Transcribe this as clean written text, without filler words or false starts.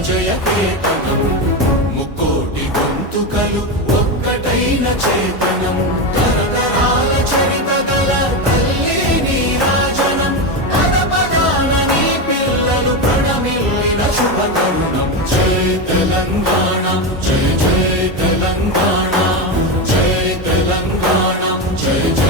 జయకేతనం ముక్కోటి గొంతుకలు ఒక్కటైన చేతనం తరతరాల చరిత గల తల్లి నీరాజనం పద పదాన నీ పిల్లలు ప్రణమిల్లిన శుభతరుణం జయ తెలంగాణ జయ జయ తెలంగాణ జయ తెలంగాణ జయ